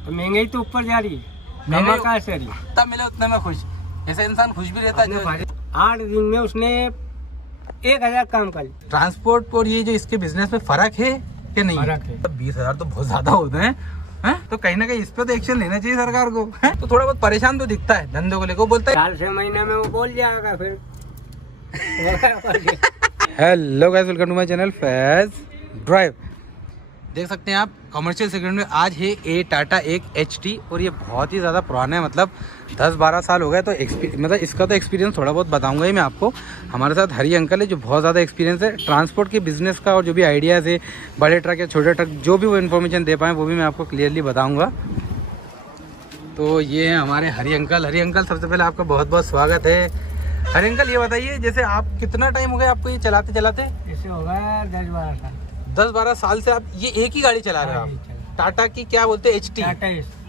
तो महंगाई तो ऊपर जा रही है, महंगाई कहाँ से आ रही है? तब मिले उतने में खुश, ऐसा इंसान खुश भी रहता है जो 8 दिन में उसने 1000 काम कर लिया। ट्रांसपोर्ट और ये जो इसके बिजनेस में फर्क है कि नहीं? फर्क है। 20,000 तो बहुत ज्यादा होते हैं, हैं? तो कहीं ना कहीं इस पे तो एक्शन लेना चाहिए सरकार को, हैं? तो थोड़ा बहुत परेशान तो दिखता है धंधे को लेकर, बोलता है 4-6 महीने में वो बोल जाएगा फिर। Hello guys, welcome to my channel Faiz drive. देख सकते हैं आप कमर्शियल सेगमेंट में आज है ए टाटा एक HT, और ये बहुत ही ज़्यादा पुराना है, मतलब 10-12 साल हो गए। तो मतलब इसका तो एक्सपीरियंस थोड़ा बहुत बताऊंगा ही मैं आपको। हमारे साथ हरी अंकल है जो बहुत ज़्यादा एक्सपीरियंस है ट्रांसपोर्ट के बिजनेस का, और जो भी आइडियाज़ है बड़े ट्रक या छोटे ट्रक, जो भी वो इन्फॉर्मेशन दे पाएँ वो भी मैं आपको क्लियरली बताऊँगा। तो ये है हमारे हरी अंकल। हरी अंकल, सबसे पहले आपका बहुत बहुत स्वागत है। हरी अंकल, ये बताइए जैसे आप कितना टाइम हो गया आपको ये चलाते चलाते? ऐसे होगा 10-12 साल। 10-12 साल से आप ये एक ही गाड़ी चला रहे हो आप? टाटा की क्या बोलते हैं,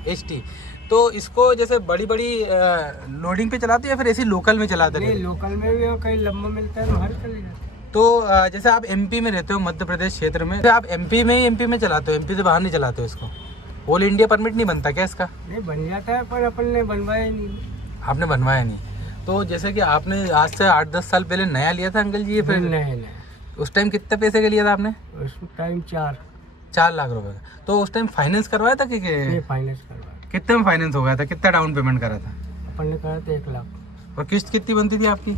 HT। तो इसको जैसे बड़ी बड़ी लोडिंग पे चलाते हैं या फिर ऐसी लोकल में चलाते हैं? लोकल में भी कहीं लंबा मिलता है तो हर चले जाते हैं। तो जैसे आप MP में रहते हो, मध्य प्रदेश क्षेत्र में, आप MP में चलाते हो, MP से बाहर नहीं चलाते हो इसको? ऑल इंडिया परमिट नहीं बनता क्या इसका? नहीं, बन जाता है पर अपन ने बनवाया नहीं। आपने बनवाया नहीं? तो जैसे कि आपने आज से 8-10 साल पहले नया लिया था अंकल जी ये? फिर नहीं, उस टाइम कितने पैसे का लिया था आपने? उस टाइम 4 लाख रुपए का। तो उस टाइम फाइनेंस करवाया था कि फाइनेंस करवाया। कितने में फाइनेंस हो गया था? कितना डाउन पेमेंट करा था? अपन ने करा था 1 लाख। और किस्त कितनी बनती थी आपकी?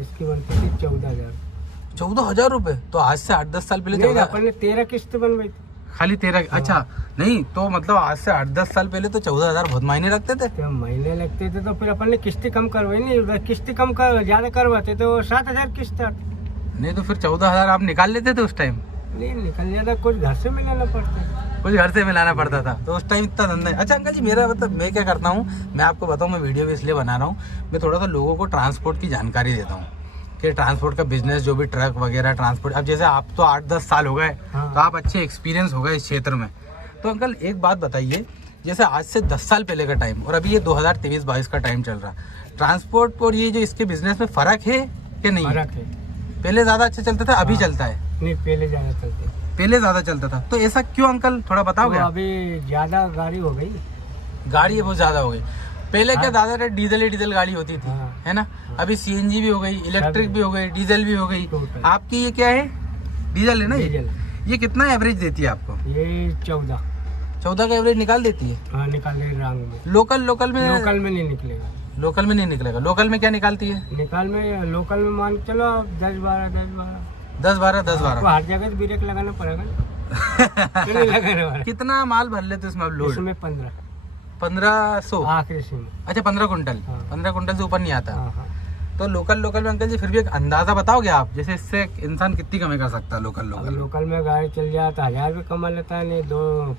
इसकी बनती थी 14,000। 14,000 रुपए? तो आज से 8-10 साल पहले अपन ने 13 किस्त बनवाई थी। खाली 13? अच्छा, नहीं तो मतलब आज से 8-10 साल पहले तो 14,000 बहुत मायने रखते थे। तो महीने लगते थे तो फिर अपन ने किस्तें कम करवाई नहीं, किस्तें कम कर ज्यादा करवाते तो 7,000 किस्त आती। नहीं तो फिर 14,000 आप निकाल लेते थे उस टाइम? नहीं निकल जाता, कुछ घर से मिलाना पड़ता, कुछ घर से मिलाना पड़ता था। तो उस टाइम इतना धंधा। अच्छा अंकल जी, मेरा मतलब मैं क्या करता हूँ, मैं आपको बताऊँ, मैं वीडियो भी इसलिए बना रहा हूँ, मैं थोड़ा सा लोगों को ट्रांसपोर्ट की जानकारी देता हूँ कि ट्रांसपोर्ट का बिजनेस, जो भी ट्रक वगैरह ट्रांसपोर्ट। अब जैसे आप तो 8-10 साल हो गए, हाँ। तो आप अच्छे एक्सपीरियंस हो गए इस क्षेत्र में। तो अंकल एक बात बताइए, जैसे आज से 10 साल पहले का टाइम और अभी ये 2023-22 का टाइम चल रहा, ट्रांसपोर्ट और ये जो इसके बिजनेस में फर्क है कि नहीं? फर्क है। पहले ज्यादा अच्छा चलता था, अभी चलता है? नहीं, पहले ज्यादा चलते। पहले ज्यादा चलता था, तो ऐसा क्यों अंकल, थोड़ा बताओगे? तो अभी ज्यादा गाड़ी हो गई, गाड़ी बहुत ज्यादा हो गई। पहले क्या ज्यादा डीजल गाड़ी होती थी, है ना? अभी CNG भी हो गई, इलेक्ट्रिक भी हो गई, डीजल भी हो गई। आपकी ये क्या है? डीजल है ना? ये कितना एवरेज देती है आपको? ये 14 का एवरेज निकाल देती है? हाँ, निकाल देगी रंग में। लोकल में नहीं निकलेगा। लोकल में नहीं निकलेगा। लोकल में क्या निकालती है? लोकल में मान के चलो 10-12 10-12 हर जगह तो ब्रेक लगाना पड़ेगा। नहीं लगाने वाला। कितना माल भर लेते इसमें आप लोड? इसमें 1500 आखिरी सीमा। अच्छा, 15 कुंटल। हाँ। 15 कुंटल से ऊपर नहीं आता। हाँ। तो लोकल में अंकल जी फिर भी एक अंदाजा बताओगे आप, जैसे इससे इंसान कितनी कमाई कर सकता है लोकल में गाड़ी चल जाए तो 1000 भी कमा लेता है, नहीं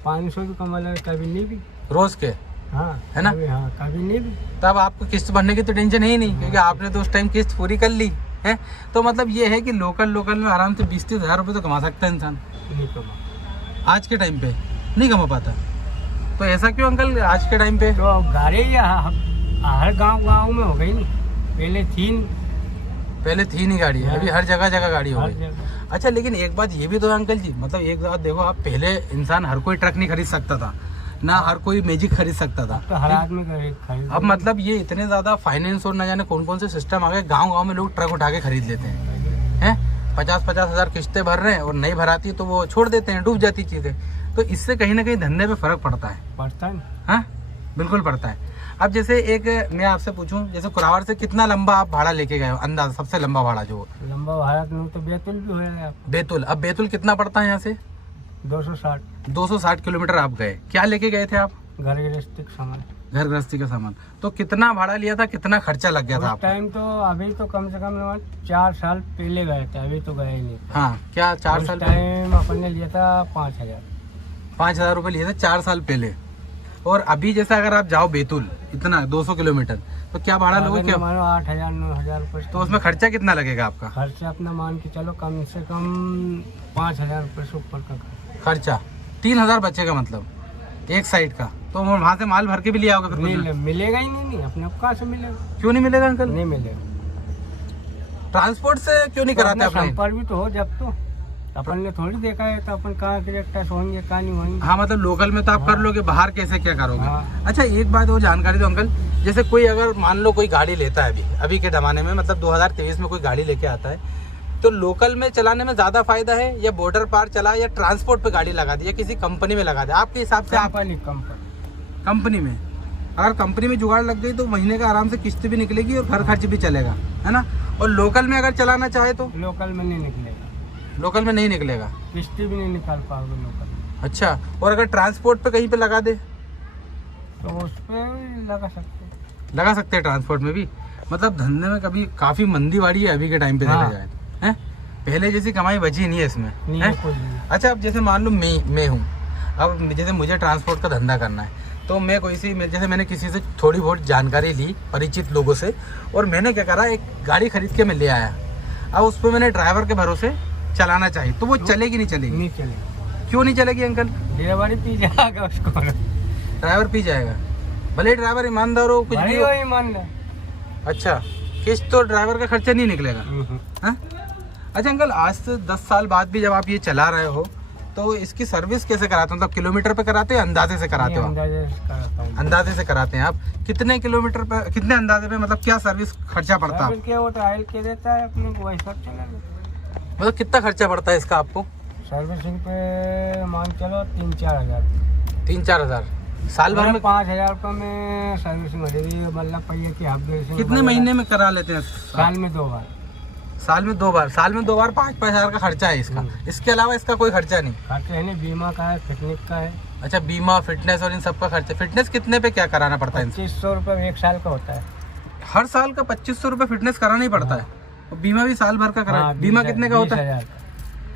500 भी कमा लेता, कभी नहीं भी। रोज के? हाँ, है ना? हाँ, कभी नहीं भी। तब आपको किस्त भरने की तो टेंशन है ही नहीं, क्योंकि आपने तो उस टाइम किस्त पूरी कर ली है। तो मतलब ये है कि लोकल में आराम से 20-30 हज़ार रुपये तो कमा सकता है इंसान। नहीं कमा, आज के टाइम पे नहीं कमा पाता। तो ऐसा क्यों अंकल आज के टाइम पे? तो गाड़ी हर गांव में हो गई नहीं, पहले थी नहीं गाड़ी, अभी हर जगह गाड़ी हो गई। अच्छा, लेकिन एक बात ये भी तो है अंकल जी, मतलब एक बात देखो, आप पहले इंसान हर कोई ट्रक नहीं खरीद सकता था ना, हर कोई मैजिक खरीद सकता था। तो हर आदमी खरीद। अब मतलब ये इतने ज्यादा फाइनेंस और न जाने कौन से सिस्टम आ गए, गाँव में लोग ट्रक उठा के खरीद लेते हैं। 50-50 हज़ार किस्तें भर रहे हैं और नहीं भराती तो वो छोड़ देते हैं, डूब जाती चीजें। तो इससे कहीं ना कहीं धंधे पे फर्क पड़ता है। हाँ, बिल्कुल पड़ता है। अब जैसे एक मैं आपसे पूछूं, जैसे कुरावर से कितना लंबा आप भाड़ा लेके गए हो, अंदाज सबसे लंबा भाड़ा? जो लंबा भाड़ा तो बैतूल भी हो। बैतूल? अब बैतूल कितना पड़ता है यहाँ से? 260 किलोमीटर आप गए। क्या लेके गए थे आप? घर गृहस्थी का सामान। तो कितना भाड़ा लिया था, कितना खर्चा लग गया था आपका? टाइम तो अभी तो कम से कम 4 साल पहले गए थे, अभी तो गए ही नहीं। हाँ, क्या 4 साल टाइम अपन ने लिया था 5,000 रुपये लिए थे 4 साल पहले। और अभी जैसे अगर आप जाओ बैतूल इतना 200 किलोमीटर, तो क्या भाड़ा लोगे? क्या 8,000-9,000 रुपये। तो उसमें खर्चा कितना लगेगा आपका? खर्चा अपना मान के चलो कम से कम 5,000 रुपये से ऊपर का खर्चा। 3,000 बचेगा मतलब एक साइड का। तो वहाँ से माल भर के भी लिया होगा? फिर मिलेगा ही नहीं, अपने कहाँ से मिलेगा? क्यों नहीं मिलेगा अंकल? नहीं मिलेगा। ट्रांसपोर्ट से क्यों नहीं कराते? संपर्क भी तो हो जब तो अपन ने थोड़ी देखा है तो अपन कहाँ टेस्ट होंगे कहाँ नहीं होंगे। हाँ मतलब लोकल में तो आप कर लोगे, बाहर कैसे क्या करोगे। हाँ। अच्छा एक बात और जानकारी दो अंकल, जैसे कोई अगर मान लो कोई गाड़ी लेता है अभी के ज़माने में, मतलब 2023 में कोई गाड़ी लेके आता है, तो लोकल में चलाने में ज़्यादा फायदा है या बॉर्डर पार चला या ट्रांसपोर्ट पे गाड़ी लगा दी या किसी कंपनी में लगा दे, आपके हिसाब से? आप कंपनी में, अगर कंपनी में जुगाड़ लग गई तो महीने का आराम से किस्त भी निकलेगी और घर खर्च भी चलेगा, है ना। और लोकल में अगर चलाना चाहे तो लोकल में नहीं निकलेगा, लोकल में नहीं निकलेगा, किस्त भी नहीं निकाल पाओगे लोकल। अच्छा, और अगर ट्रांसपोर्ट पे कहीं पे लगा दे तो उस पर लगा सकते हैं ट्रांसपोर्ट में भी। मतलब धंधे में कभी काफी मंदी वाड़ी है अभी के टाइम पे देखा जाए, हैं? पहले जैसी कमाई बची नहीं है इसमें, नहीं है? कोई नहीं। अच्छा अब जैसे मान लो मैं हूँ, अब जैसे मुझे ट्रांसपोर्ट का धंधा करना है, तो मैं जैसे मैंने किसी से थोड़ी बहुत जानकारी ली परिचित लोगों से, और मैंने क्या करा, एक गाड़ी खरीद के मैं ले आया। अब उस पर मैंने ड्राइवर के भरोसे चलाना चाहिए, तो वो चलेगी नहीं चलेगी? नहीं चलेगी। क्यों नहीं चलेगी अंकल? ड्राइवर पी जाएगा उसको, ड्राइवर पी जाएगा, भले ड्राइवर ईमानदार हो कुछ भी हो। ईमानदार। अच्छा, किस्त तो ड्राइवर का खर्चा नहीं निकलेगा, हाँ? अच्छा अंकल, आज से 10 साल बाद भी जब आप ये चला रहे हो तो इसकी सर्विस कैसे कराते हो? मतलब किलोमीटर पे कराते हो, अंदाजे से कराते हो? अंदाजे से कराते हैं आप। कितने किलोमीटर पे, कितने अंदाजे पे, मतलब क्या सर्विस खर्चा पड़ता है? क्या वो तो ऑयल के देता है अपने को, वही सब चला लेता है। मतलब कितना खर्चा पड़ता है इसका आपको? सर्विसिंग पे मान चलो 3-4 हज़ार। 3-4 हज़ार साल भर में? 5,000 रुपये में सर्विसिंग हो जाएगी, मतलब पहिए की हाफ सर्विसिंग। कितने महीने में करा लेते हैं? साल में 2 बार। साल में 2 बार? साल में 2 बार 5-5 हज़ार का खर्चा है इसका, इसके अलावा इसका कोई खर्चा नहीं? खर्चा है नहीं, बीमा का है, फिटनेस का है। अच्छा, बीमा, फिटनेस और इन सब का खर्चा। फिटनेस कितने पे क्या कराना पड़ता है? 2500 रुपये 1 साल का होता है। हर साल का 2500 रुपये फिटनेस कराना ही पड़ता है, और बीमा भी साल भर का करा। बीमा कितने का होता है?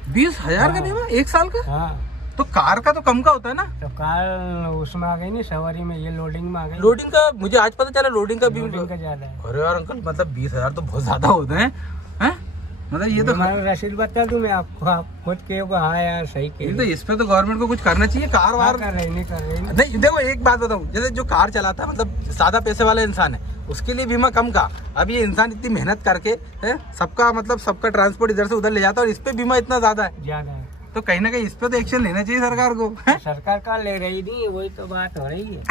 20,000 का बीमा 1 साल का? हाँ। तो कार का तो कम का होता है ना? तो कार उसमें आ गई नहीं, सवारी में, ये लोडिंग में आ गई। लोडिंग का मुझे आज पता चला, लोडिंग का लोडिंग का ज्यादा है। अरे यार अंकल, मतलब 20,000 तो बहुत ज्यादा होते हैं, हैं? मतलब ये तो रसीद बता दूं मैं आपको, आप खुद कहोगे हाँ यार सही कह। तो इस पे तो गवर्नमेंट को कुछ करना चाहिए। कार वार नहीं कर रही नहीं। देखो एक बात बताऊं, जैसे जो कार चलाता है, मतलब सादा पैसे वाला इंसान है, उसके लिए बीमा कम का। अब ये इंसान इतनी मेहनत करके सबका ट्रांसपोर्ट इधर से उधर ले जाता है, और इस पे बीमा इतना ज्यादा है। तो कहीं ना कहीं इस पे तो एक्शन लेना चाहिए सरकार को। सरकार का ले रही नहीं, वही तो बात हो रही है।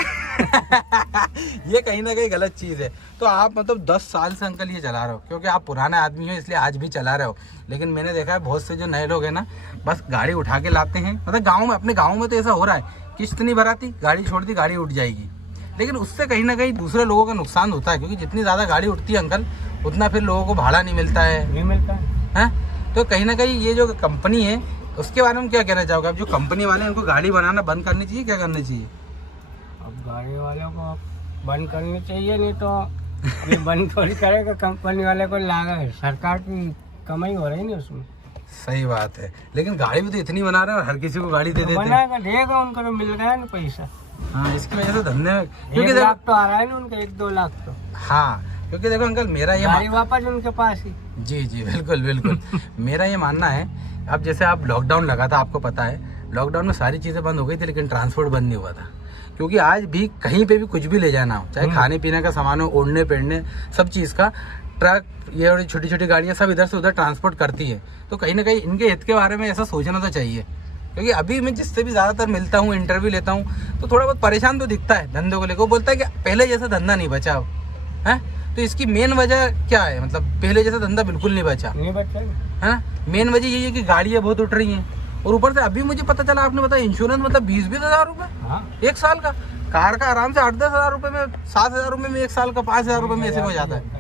ये कहीं ना कहीं गलत चीज है। तो आप मतलब 10 साल से अंकल ये चला रहे हो, क्योंकि आप पुराने आदमी हो इसलिए आज भी चला रहे हो। लेकिन मैंने देखा है बहुत से जो नए लोग हैं ना, बस गाड़ी उठा के लाते हैं। मतलब गाँव में, अपने गाँव में तो ऐसा हो रहा है, किस्त नहीं भराती, गाड़ी छोड़ दी, गाड़ी उठ जाएगी। लेकिन उससे कहीं ना कहीं दूसरे लोगों का नुकसान होता है, क्योंकि जितनी ज्यादा गाड़ी उठती है अंकल, उतना फिर लोगों को भाड़ा नहीं मिलता है। तो कहीं ना कहीं ये जो कंपनी है, उसके बारे में क्या कहना चाहोगे? अब जो कंपनी वाले हैं, उनको गाड़ी बनाना बंद करनी चाहिए, क्या करना चाहिए? अब गाड़ी वालों को बंद करनी चाहिए, नहीं तो ये बंद थोड़ी करेगा, कंपनी वाले को लागत, सरकार की कमाई हो रही है उसमें। सही बात है, लेकिन गाड़ी भी तो इतनी बना रहे हैं और हर किसी को गाड़ी दे देते हैं। बनाएगा, देगा, उनको तो मिल रहा है ना पैसा। हाँ, इसकी वजह से धंधे में 1 लाख तो आ रहा है ना उनका, 1-2 लाख तो। हाँ, क्योंकि देखो अंकल, मेरा ये गाड़ी वापस उनके पास ही। जी जी बिल्कुल बिल्कुल। मेरा ये मानना है, अब जैसे आप लॉकडाउन लगा था, आपको पता है लॉकडाउन में सारी चीज़ें बंद हो गई थी, लेकिन ट्रांसपोर्ट बंद नहीं हुआ था। क्योंकि आज भी कहीं पे भी कुछ भी ले जाना हो, चाहे खाने पीने का सामान हो, ओढ़ने पहनने, सब चीज़ का, ट्रक, ये और छोटी छोटी गाड़ियाँ सब इधर से उधर ट्रांसपोर्ट करती है। तो कहीं ना कहीं इनके हित के बारे में ऐसा सोचना तो चाहिए। क्योंकि अभी मैं जिससे भी ज़्यादातर मिलता हूँ, इंटरव्यू लेता हूँ, तो थोड़ा बहुत परेशान तो दिखता है धंधे को लेकर। वो बोलता है कि पहले जैसा धंधा नहीं बचा अब, है। तो इसकी मेन वजह क्या है? मतलब पहले जैसा धंधा बिल्कुल नहीं बचा है ना। मेन वजह यही है कि गाड़ियाँ बहुत उठ रही हैं, और ऊपर से अभी मुझे पता चला, आपने बताया इंश्योरेंस मतलब 20-20 हज़ार रुपये 1 साल का। कार का आराम से 8-10 हज़ार रुपये में, 7 हज़ार रुपये में 1 साल का, 5 हज़ार रुपये में ऐसे हो जाता है।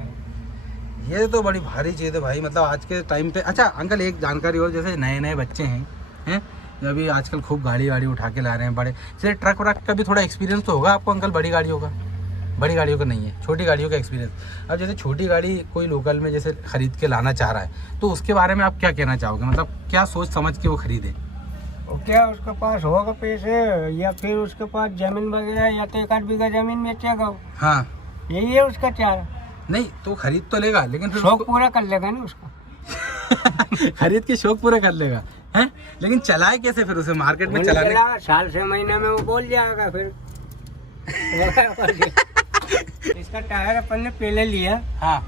ये तो बड़ी भारी चीज़ है भाई, मतलब आज के टाइम पे। अच्छा अंकल, एक जानकारी और, जैसे नए नए बच्चे हैं जो अभी आजकल खूब गाड़ी वाड़ी उठा के ला रहे हैं बड़े, जैसे ट्रक व्रक का भी थोड़ा एक्सपीरियंस तो होगा आपको अंकल? बड़ी गाड़ियों का? बड़ी गाड़ियों का नहीं है, छोटी गाड़ियों का एक्सपीरियंस। अब जैसे छोटी गाड़ी कोई लोकल में जैसे खरीद के लाना चाह रहा है, तो उसके बारे में आप क्या कहना चाहोगे? मतलब क्या सोच समझ के वो खरीदे? और क्या उसके पास होगा पैसे, या फिर उसके पास जमीन वगैरह, या तो 1-8 बीघा जमीन बेचेगा। हाँ, यही है उसका चारा। नहीं तो खरीद तो लेगा, लेकिन फिर शौक पूरा कर लेगा ना उसका। खरीद के शौक पूरा कर लेगा, हैं? लेकिन चलाए कैसे फिर उसे मार्केट में चलाने? साल से महीने में वो बोल जाएगा फिर। इसका टायर अपन ने पहले लिया। हाँ,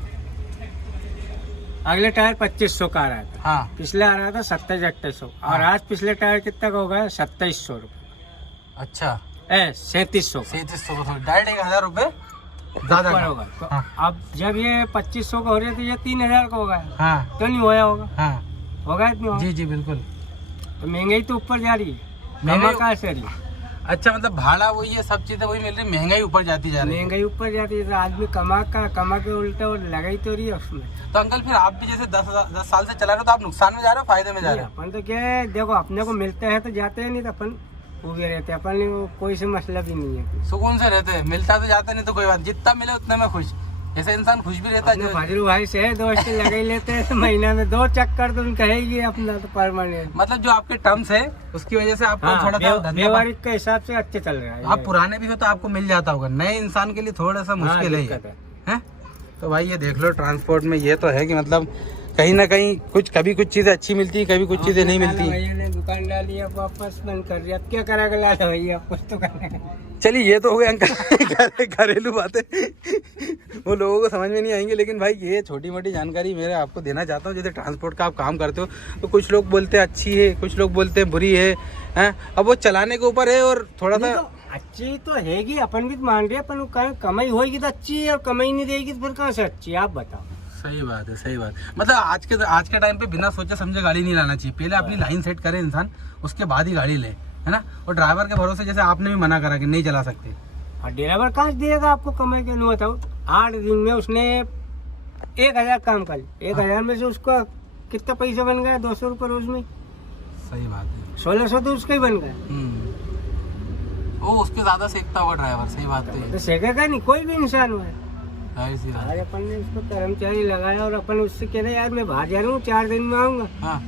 अगले टायर 2500 का आ रहा था, हाँ पिछले आ रहा था 2700-2800 और आज पिछले टायर कितना का हो गया 2700 रुपये, अच्छा 3700 3700 को थोड़ी 1,500 रुपये ज्यादा का। होगा। तो हाँ। अब जब ये 2500 का हो रहा था, ये 3000 का हो गया, हाँ तो नहीं होया होगा, हाँ होगा इतनी होगा। जी जी बिल्कुल। तो महंगाई तो ऊपर जा रही है, महंगाई- कहाँ से रही है? अच्छा मतलब भाड़ा वही है, सब चीजें वही मिल रही, महंगाई ऊपर जाती जा रही है। महंगाई ऊपर जाती है तो आदमी कमा के उल्टा और लगाई तो रही है उसमें। तो अंकल फिर आप भी जैसे 10 साल से चला रहे हो, तो आप नुकसान में जा रहे हो फायदे में जा रहे हो? अपन तो क्या है, देखो अपने को मिलते हैं तो जाते हैं, नहीं तो अपन उगे रहते हैं, अपन को कोई से मतलब ही नहीं है। सुकून से रहते हैं, मिलता तो जाता नहीं तो कोई बात, जितना मिले उतने में खुश, ऐसे इंसान खुश भी रहता है। अपने फजलू भाई से है दोस्त लगा ही लेते हैं, तो महीना में 2 चक्कर तो उनका है ही अपना तो परमानेंट। मतलब जो आपके टर्म्स है उसकी वजह से आपको थोड़ा सा धंधा, व्यवहारिक के हिसाब से अच्छे चल रहा है। आप पुराने भी हो तो आपको मिल जाता होगा, नए इंसान के लिए थोड़ा सा मुश्किल है ये, दिक्कत है। हैं? तो भाई ये देख लो ट्रांसपोर्ट में ये तो है कि मतलब कहीं ना कहीं कभी कुछ चीजें अच्छी मिलती है, कभी कुछ चीजें नहीं मिलती। भैया ने दुकान डाली, अब वापस बंद कर दिया, अब क्या करेगा लाला भैया, कुछ तो करना। चलिए ये तो हो गए अंकल घरेलू बातें, वो लोगों को समझ में नहीं आएंगे, लेकिन भाई ये छोटी मोटी जानकारी मेरे आपको देना चाहता हूँ। जैसे ट्रांसपोर्ट का आप काम करते हो तो कुछ लोग बोलते हैं अच्छी है, कुछ लोग बोलते हैं बुरी है, हैं? अब वो चलाने के ऊपर है और थोड़ा सा तो अच्छी तो हैगी, अपन भी तो मान रहे हैं, अपन कमाई होगी तो अच्छी है और कमाई नहीं देगी तो फिर कहाँ से अच्छी है, आप बताओ। सही बात है, सही बात। मतलब आज के टाइम पे बिना सोचे समझे गाड़ी नहीं लाना चाहिए, पहले अपनी लाइन सेट करे इंसान, उसके बाद ही गाड़ी ले, है ना। और ड्राइवर के भरोसे जैसे आपने भी मना करा कि नहीं चला सकते, और ड्राइवर कहाँ से देगा आपको कमाई के लिए, बताओ। 8 दिन में उसने 1000 काम कर लिया, 1000 में से उसका कितना पैसा बन गया, 200 रुपये रोज में, सही बात है। 1600 तो उसका ही बन गया। वो उसके ज्यादा सीखता होगा ड्राइवर, सही बात है। तो सेकेगा नहीं कोई भी इंसान हुआ है। सी बात। आज अपन ने उसको कर्मचारी लगाया और अपन उससे कह रहे यार मैं बाहर जा रहा हूँ, 4 दिन में आऊंगा। हाँ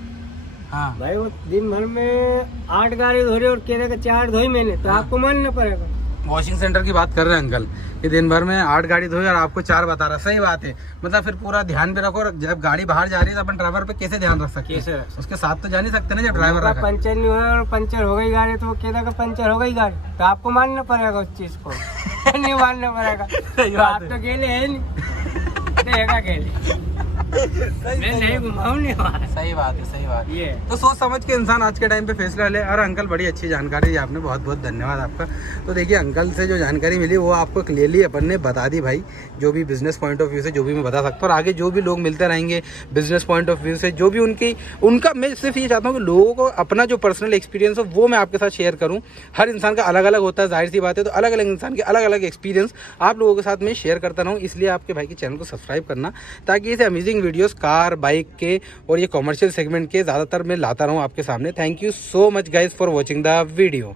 हाँ भाई वो दिन भर में 8 गाड़ी धो रहे और कह रहे कि 4 धोई मैंने, तो आपको मानना पड़ेगा। वॉशिंग सेंटर की बात कर रहे हैं अंकल, कि दिन भर में 8 गाड़ी धोई और आपको 4 बता रहा, सही बात है। मतलब फिर पूरा ध्यान भी रखो, और जब गाड़ी बाहर जा रही है तो अपन ड्राइवर पे कैसे ध्यान रख सकते कैसे हैं? रख उसके साथ तो जा नहीं सकते ना जब ड्राइवर रखा है। पंचर नहीं हुआ और पंचर हो गई गाड़ी, तो वो कह रहा पंचर हो गई गाड़ी, तो आपको मानना पड़ेगा उस चीज को। नहीं मानना पड़ेगा सही तो बात आप है। तो गेले है नहीं, देगा गेले मैं नहीं घुमाऊं नहीं वहाँ। सही बात है, सही बात है। ये तो सोच समझ के इंसान आज के टाइम पे फैसला ले। और अंकल बड़ी अच्छी जानकारी दी आपने, बहुत बहुत धन्यवाद आपका। तो देखिए अंकल से जो जानकारी मिली वो आपको क्लियरली अपन ने बता दी भाई, जो भी बिजनेस पॉइंट ऑफ व्यू से जो भी मैं बता सकता हूँ। और आगे जो भी लोग मिलते रहेंगे बिजनेस पॉइंट ऑफ व्यू से, जो भी उनका मैं सिर्फ ये चाहता हूँ कि लोगों को अपना जो पर्सनल एक्सपीरियंस हो वो मैं आपके साथ शेयर करूँ। हर इंसान का अलग अलग होता है, जाहिर सी बात है, तो अलग अलग इंसान के अलग अलग एक्सपीरियंस आप लोगों के साथ में शेयर करता रहूँ। इसलिए आपके भाई के चैनल को सब्सक्राइब करना, ताकि ऐसे अमेजिंग वीडियोस कार बाइक के और ये कॉमर्शियल सेगमेंट के ज़्यादातर मैं लाता रहूँ आपके सामने। Thank you so much guys for watching the video.